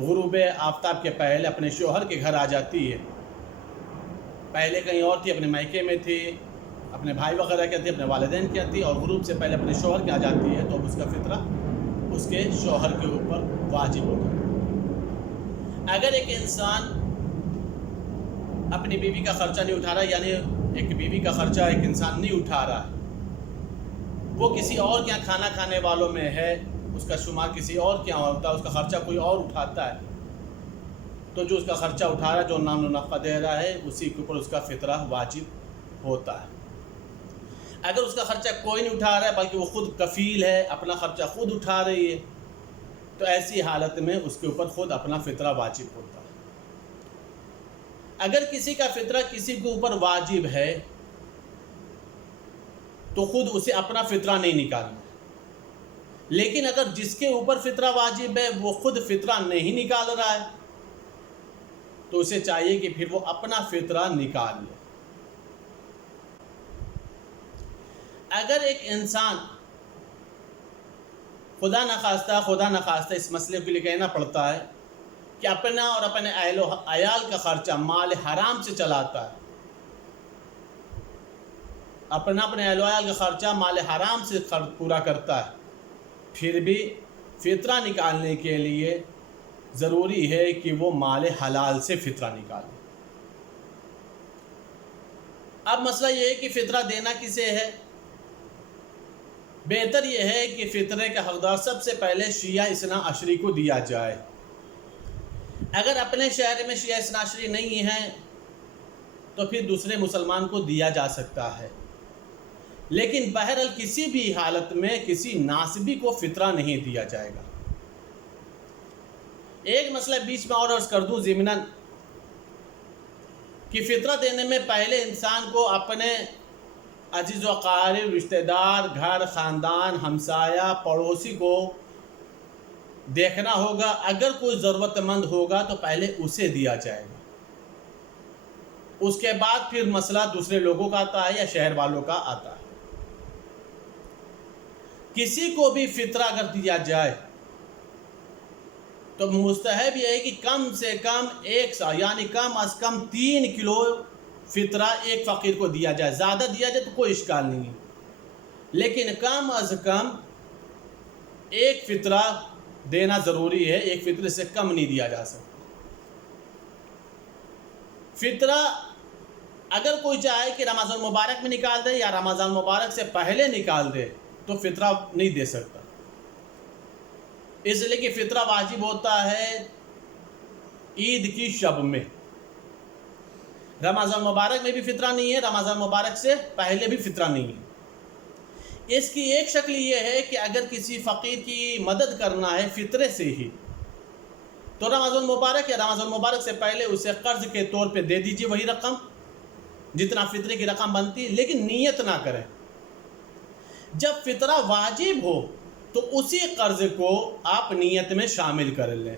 غروب آفتاب کے پہلے اپنے شوہر کے گھر آ جاتی ہے. پہلے کہیں اور تھی، اپنے میکے میں تھی، اپنے بھائی وغیرہ کے تھی، اپنے والدین کے تھی، اور غروب سے پہلے اپنے شوہر کے آ جاتی ہے، تو اب اس کا فطرہ اس کے شوہر کے اوپر واجب ہوگا. اگر ایک انسان اپنی بیوی کا خرچہ نہیں اٹھا رہا، یعنی ایک بیوی کا خرچہ ایک انسان نہیں اٹھا رہا، وہ کسی اور کے یہاں کھانا کھانے والوں میں ہے، اس کا شمار کسی اور کے یہاں ہوتا ہے، اس کا خرچہ کوئی اور اٹھاتا ہے، تو جو اس کا خرچہ اٹھا رہا ہے، جو نام و نفقہ دے رہا ہے، اسی کے اوپر اس کا فطرہ واجب ہوتا ہے. اگر اس کا خرچہ کوئی نہیں اٹھا رہا ہے بلکہ وہ خود کفیل ہے، اپنا خرچہ خود اٹھا رہی ہے، تو ایسی حالت میں اس کے اوپر خود اپنا فطرہ واجب ہوتا ہے. اگر کسی کا فطرہ کسی کے اوپر واجب ہے تو خود اسے اپنا فطرہ نہیں نکالنا. لیکن اگر جس کے اوپر فطرہ واجب ہے وہ خود فطرہ نہیں نکال رہا ہے تو اسے چاہیے کہ پھر وہ اپنا فطرہ نکال لے. اگر ایک انسان خدا نخواستہ اس مسئلے کے لیے کہنا پڑتا ہے کہ اپنا اور اپنے اہل و عیال کا خرچہ مال حرام سے چلاتا ہے، اپنے اہل و عیال کا خرچہ مال حرام سے پورا کرتا ہے، پھر بھی فطرہ نکالنے کے لیے ضروری ہے کہ وہ مال حلال سے فطرہ نکالے. اب مسئلہ یہ ہے کہ فطرہ دینا کسے ہے؟ بہتر یہ ہے کہ فطرے کا حقدار سب سے پہلے شیعہ اثنا عشری کو دیا جائے. اگر اپنے شہر میں شیعہ اثنا عشری نہیں ہیں تو پھر دوسرے مسلمان کو دیا جا سکتا ہے، لیکن بہرحال کسی بھی حالت میں کسی ناسبی کو فطرہ نہیں دیا جائے گا. ایک مسئلہ بیچ میں اور عرض کر دوں ضمناً کہ فطرہ دینے میں پہلے انسان کو اپنے عزیز و اقارب، رشتہ دار، گھر، خاندان، ہمسایہ، پڑوسی کو دیکھنا ہوگا. اگر کوئی ضرورت مند ہوگا تو پہلے اسے دیا جائے گا، اس کے بعد پھر مسئلہ دوسرے لوگوں کا آتا ہے یا شہر والوں کا آتا ہے. کسی کو بھی فطرہ اگر دیا جائے تو مستحب یہ ہے کہ کم سے کم یعنی کم از کم 3 کلو فطرہ ایک فقیر کو دیا جائے. زیادہ دیا جائے تو کوئی اشکال نہیں ہے، لیکن کم از کم ایک فطرہ دینا ضروری ہے، ایک فطرے سے کم نہیں دیا جا سکتا. فطرہ اگر کوئی چاہے کہ رمضان مبارک میں نکال دے یا رمضان مبارک سے پہلے نکال دے تو فطرہ نہیں دے سکتا، اس لیے کہ فطرہ واجب ہوتا ہے عید کی شب میں. رمضان مبارک میں بھی فطرہ نہیں ہے، رمضان مبارک سے پہلے بھی فطرہ نہیں ہے. اس کی ایک شکل یہ ہے کہ اگر کسی فقیر کی مدد کرنا ہے فطرے سے ہی تو رمضان مبارک یا رمضان مبارک سے پہلے اسے قرض کے طور پہ دے دیجیے وہی رقم جتنا فطرے کی رقم بنتی، لیکن نیت نہ کریں. جب فطرہ واجب ہو تو اسی قرض کو آپ نیت میں شامل کر لیں.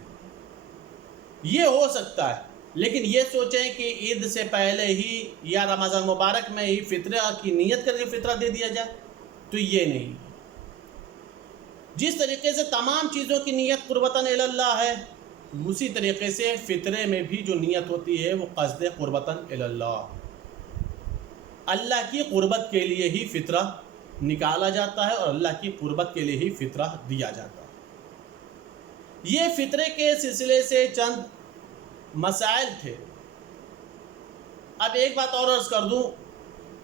یہ ہو سکتا ہے، لیکن یہ سوچیں کہ عید سے پہلے ہی یا رمضان مبارک میں ہی فطرہ کی نیت کر کے فطرہ دے دیا جائے تو یہ نہیں. جس طریقے سے تمام چیزوں کی نیت قربتاً الی اللہ ہے، اسی طریقے سے فطرے میں بھی جو نیت ہوتی ہے وہ قصد قربتاً الی اللہ، اللہ کی قربت کے لیے ہی فطرہ نکالا جاتا ہے اور اللہ کی قربت کے لیے ہی فطرہ دیا جاتا ہے. یہ فطرے کے سلسلے سے چند مسائل تھے. اب ایک بات اور عرض کر دوں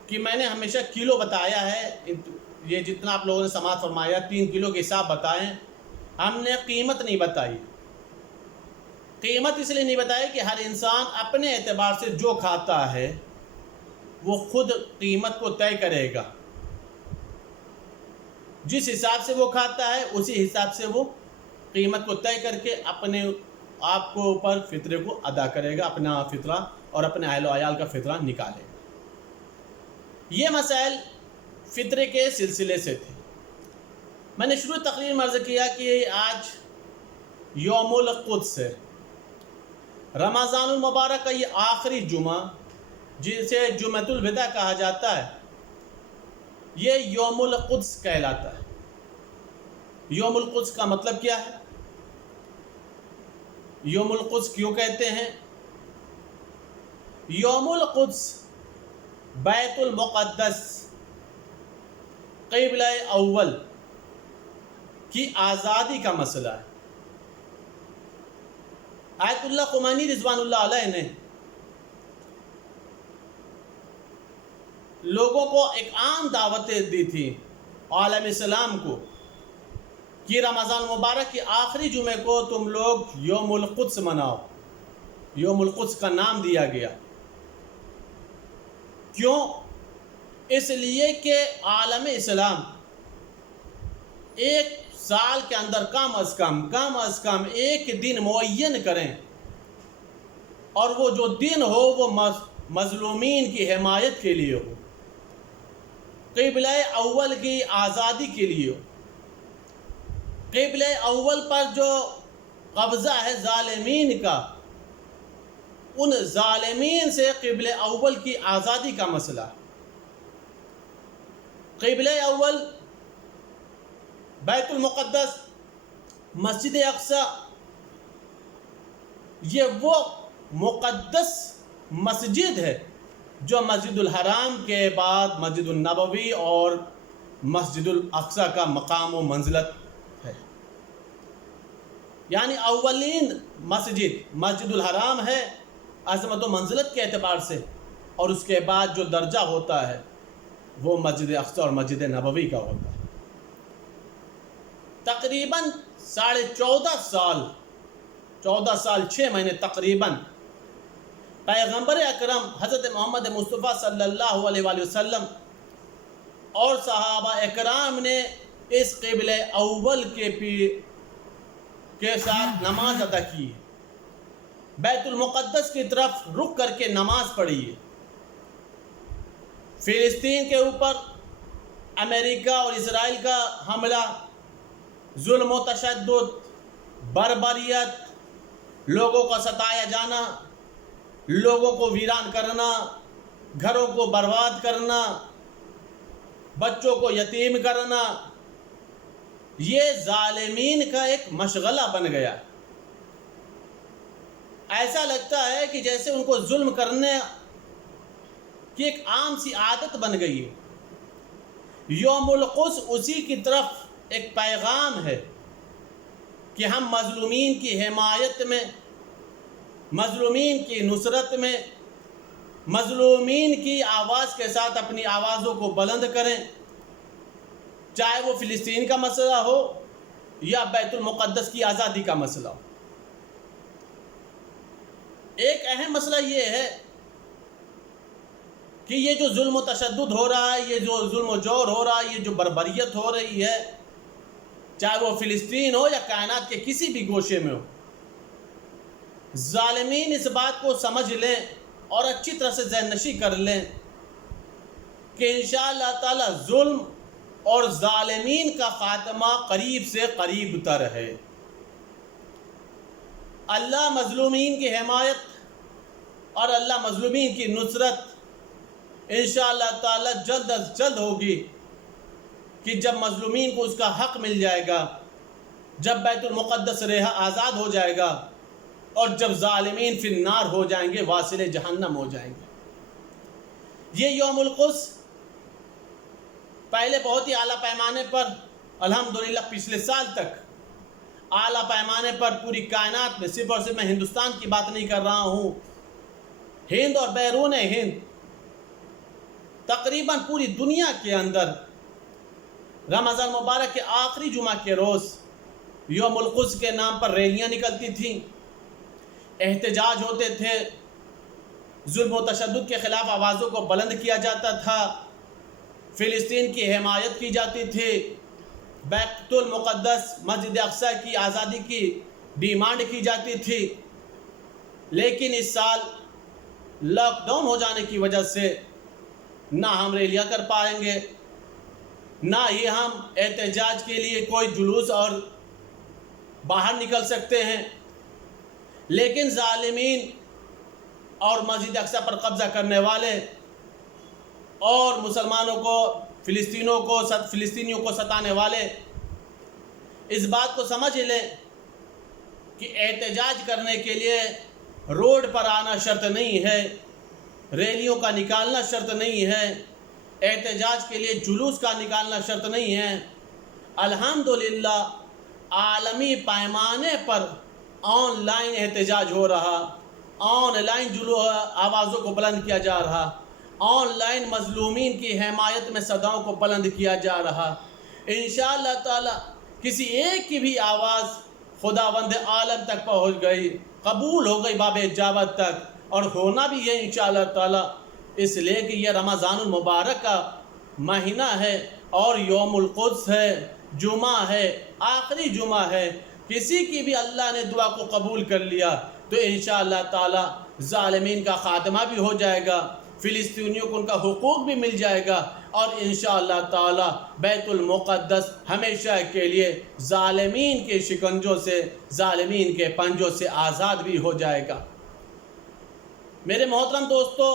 کہ میں نے ہمیشہ کلو بتایا ہے، یہ جتنا آپ لوگوں نے سماعت فرمایا 3 کلو کے حساب بتائیں، ہم نے قیمت نہیں بتائی. قیمت اس لیے نہیں بتائی کہ ہر انسان اپنے اعتبار سے جو کھاتا ہے وہ خود قیمت کو طے کرے گا. جس حساب سے وہ کھاتا ہے اسی حساب سے وہ قیمت کو طے کر کے اپنے آپ کو اوپر فطرے کو ادا کرے گا، اپنا فطرہ اور اپنے اہل و عیال کا فطرہ نکالے گا. یہ مسائل فطرے کے سلسلے سے تھے. میں نے شروع تقریر میں عرض کیا کہ آج یوم القدس ہے، رمضان المبارک کا یہ آخری جمعہ جسے جمعۃ الوداع کہا جاتا ہے، یہ یوم القدس کہلاتا ہے. یوم القدس کا مطلب کیا ہے؟ یوم القدس کیوں کہتے ہیں؟ یوم القدس بیت المقدس قبلہ اول کی آزادی کا مسئلہ ہے۔ آیت اللہ خمینی رضوان اللہ علیہ نے لوگوں کو ایک عام دعوتیں دی تھی عالم اسلام کو کہ رمضان مبارک کی آخری جمعے کو تم لوگ یوم القدس مناؤ۔ یوم القدس کا نام دیا گیا کیوں؟ اس لیے کہ عالم اسلام ایک سال کے اندر کم از کم ایک دن معین کریں، اور وہ جو دن ہو وہ مظلومین کی حمایت کے لیے ہو، قبلہ اول کی آزادی کے لیے ہو۔ قبلہ اول پر جو قبضہ ہے ظالمین کا، ان ظالمین سے قبلہ اول کی آزادی کا مسئلہ۔ قبلہ اول بیت المقدس، مسجد اقصی، یہ وہ مقدس مسجد ہے جو مسجد الحرام کے بعد مسجد النبوی اور مسجد الاقصی کا مقام و منزلت ہے۔ یعنی اولین مسجد الحرام ہے عظمت و منزلت کے اعتبار سے، اور اس کے بعد جو درجہ ہوتا ہے وہ مسجد اقصی اور مسجد نبوی کا ہوتا ہے۔ تقریباً 14.5 سال 6 مہینے تقریباً پیغمبر اکرم حضرت محمد مصطفیٰ صلی اللہ علیہ وآلہ وسلم اور صحابہ اکرام نے اس قبلہ اول کے ساتھ نماز ادا کی ہے، بیت المقدس کی طرف رخ کر کے نماز پڑھی ہے۔ فلسطین کے اوپر امریکہ اور اسرائیل کا حملہ، ظلم و تشدد، بربریت، لوگوں کا ستایا جانا، لوگوں کو ویران کرنا، گھروں کو برباد کرنا، بچوں کو یتیم کرنا، یہ ظالمین کا ایک مشغلہ بن گیا۔ ایسا لگتا ہے کہ جیسے ان کو ظلم کرنے کی ایک عام سی عادت بن گئی ہے۔ یوم القدس اسی کی طرف ایک پیغام ہے کہ ہم مظلومین کی حمایت میں، مظلومین کی نصرت میں، مظلومین کی آواز کے ساتھ اپنی آوازوں کو بلند کریں، چاہے وہ فلسطین کا مسئلہ ہو یا بیت المقدس کی آزادی کا مسئلہ ہو۔ ایک اہم مسئلہ یہ ہے کہ یہ جو ظلم و تشدد ہو رہا ہے، یہ جو ظلم و جور ہو رہا ہے، یہ جو بربریت ہو رہی ہے، چاہے وہ فلسطین ہو یا کائنات کے کسی بھی گوشے میں ہو، ظالمین اس بات کو سمجھ لیں اور اچھی طرح سے ذہن نشی کر لیں کہ انشاءاللہ تعالی ظلم اور ظالمین کا خاتمہ قریب سے قریب تر ہے۔ اللہ مظلومین کی حمایت اور اللہ مظلومین کی نصرت انشاءاللہ تعالی جلد از جلد ہوگی کہ جب مظلومین کو اس کا حق مل جائے گا، جب بیت المقدس آزاد ہو جائے گا، اور جب ظالمین فی النار ہو جائیں گے، واصل جہنم ہو جائیں گے۔ یہ یوم القدس پہلے بہت ہی اعلیٰ پیمانے پر، الحمدللہ پچھلے سال تک اعلیٰ پیمانے پر پوری کائنات میں، صرف اور صرف میں ہندوستان کی بات نہیں کر رہا ہوں، ہند اور بیرون ہند، تقریباً پوری دنیا کے اندر رمضان مبارک کے آخری جمعہ کے روز یوم القدس کے نام پر ریلیاں نکلتی تھیں، احتجاج ہوتے تھے، ظلم و تشدد کے خلاف آوازوں کو بلند کیا جاتا تھا، فلسطین کی حمایت کی جاتی تھی، بیت المقدس مسجد اقصی کی آزادی کی ڈیمانڈ کی جاتی تھی۔ لیکن اس سال لاک ڈاؤن ہو جانے کی وجہ سے نہ ہم ریلیاں کر پائیں گے، نہ ہی ہم احتجاج کے لیے کوئی جلوس اور باہر نکل سکتے ہیں۔ لیکن ظالمین اور مسجد اقصی پر قبضہ کرنے والے اور مسلمانوں کو، فلسطینیوں کو ستانے والے اس بات کو سمجھ لیں کہ احتجاج کرنے کے لیے روڈ پر آنا شرط نہیں ہے، ریلیوں کا نکالنا شرط نہیں ہے، احتجاج کے لیے جلوس کا نکالنا شرط نہیں ہے۔ الحمدللہ عالمی پیمانے پر آن لائن احتجاج ہو رہا، آن لائن آوازوں کو بلند کیا جا رہا، آن لائن مظلومین کی حمایت میں صداؤں کو بلند کیا جا رہا۔ انشاءاللہ تعالی کسی ایک کی بھی آواز خداوند عالم تک پہنچ گئی، قبول ہو گئی باب اجابت تک، اور ہونا بھی ہے انشاءاللہ تعالی، اس لیے کہ یہ رمضان المبارک کا مہینہ ہے اور یوم القدس ہے، جمعہ ہے، آخری جمعہ ہے۔ کسی کی بھی اللہ نے دعا کو قبول کر لیا تو انشاءاللہ تعالی ظالمین کا خاتمہ بھی ہو جائے گا، فلسطینیوں کو ان کا حقوق بھی مل جائے گا، اور انشاءاللہ تعالی بیت المقدس ہمیشہ کے لیے ظالمین کے شکنجوں سے، ظالمین کے پنجوں سے آزاد بھی ہو جائے گا۔ میرے محترم دوستو،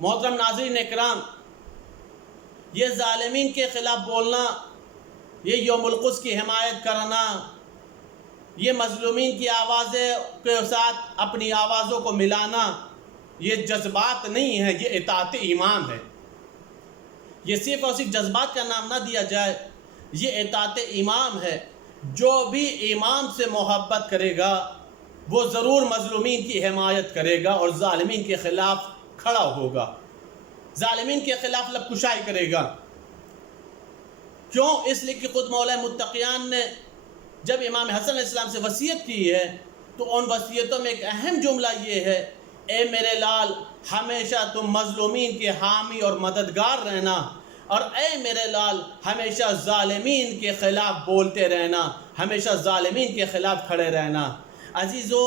محترم ناظرین اکرام، یہ ظالمین کے خلاف بولنا، یہ یوم القدس کی حمایت کرنا، یہ مظلومین کی آوازیں کے ساتھ اپنی آوازوں کو ملانا، یہ جذبات نہیں ہے، یہ اطاعت ایمان ہے۔ یہ صرف اور صرف جذبات کا نام نہ دیا جائے، یہ اطاعت ایمان ہے۔ جو بھی ایمان سے محبت کرے گا وہ ضرور مظلومین کی حمایت کرے گا اور ظالمین کے خلاف کھڑا ہوگا، ظالمین کے خلاف لب کشائی کرے گا۔ کیوں؟ اس لیے کہ خود مولا متقیان نے جب امام حسن علیہ السلام سے وصیت کی ہے تو ان وصیتوں میں ایک اہم جملہ یہ ہے، اے میرے لال ہمیشہ تم مظلومین کے حامی اور مددگار رہنا، اور اے میرے لال ہمیشہ ظالمین کے خلاف بولتے رہنا، ہمیشہ ظالمین کے خلاف کھڑے رہنا۔ عزیزو،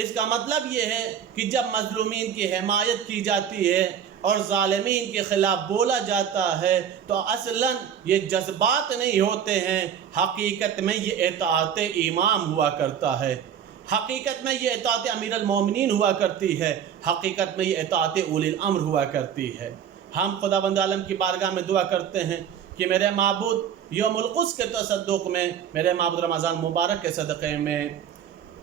اس کا مطلب یہ ہے کہ جب مظلومین کی حمایت کی جاتی ہے اور ظالمین کے خلاف بولا جاتا ہے تو اصلاً یہ جذبات نہیں ہوتے ہیں، حقیقت میں یہ اطاعت امام ہوا کرتا ہے، حقیقت میں یہ اطاعت امیر المومنین ہوا کرتی ہے، حقیقت میں یہ اطاعت اولی الامر ہوا کرتی ہے۔ ہم خداوند عالم کی بارگاہ میں دعا کرتے ہیں کہ میرے معبود یوم القدس کے تصدق میں، میرے معبود رمضان مبارک کے صدقے میں،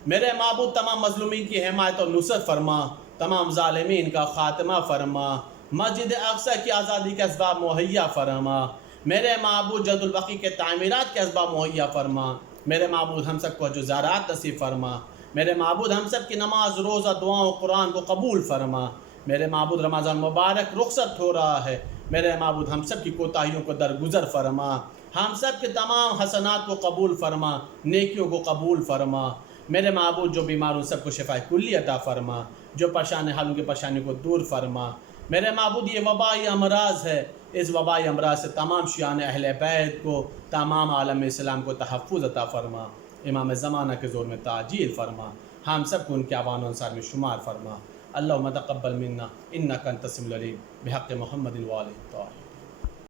میرے معبود تمام مظلومین کی حمایت اور نصرت فرما، تمام ظالمین کا خاتمہ فرما، مسجد اقصی کی آزادی کے اسباب مہیا فرما، میرے معبود جد البقیع کے تعمیرات کے اسباب مہیا فرما، میرے معبود ہم سب کو حج و زیارات نصیب فرما، میرے معبود ہم سب کی نماز، روزہ، دعاؤں، قرآن کو قبول فرما، میرے معبود رمضان مبارک رخصت ہو رہا ہے، میرے معبود ہم سب کی کوتاہیوں کو درگزر فرما، ہم سب کے تمام حسنات کو قبول فرما، نیکیوں کو قبول فرما، میرے معبود جو بیمار ان سب کو شفا کلی عطا فرما، جو پریشان حال ان کی پریشانی کو دور فرما، میرے معبود یہ وبائی امراض ہے، اس وبائی امراض سے تمام شیعان اہل بیت کو، تمام عالم اسلام کو تحفظ عطا فرما، امام زمانہ کے زور میں تعجیل فرما، ہم سب کو ان کے اعوان و انصار میں شمار فرما۔ اللہم تقبل منا انک انت السمیع العلیم بحق محمد و آلہ الطاہرین۔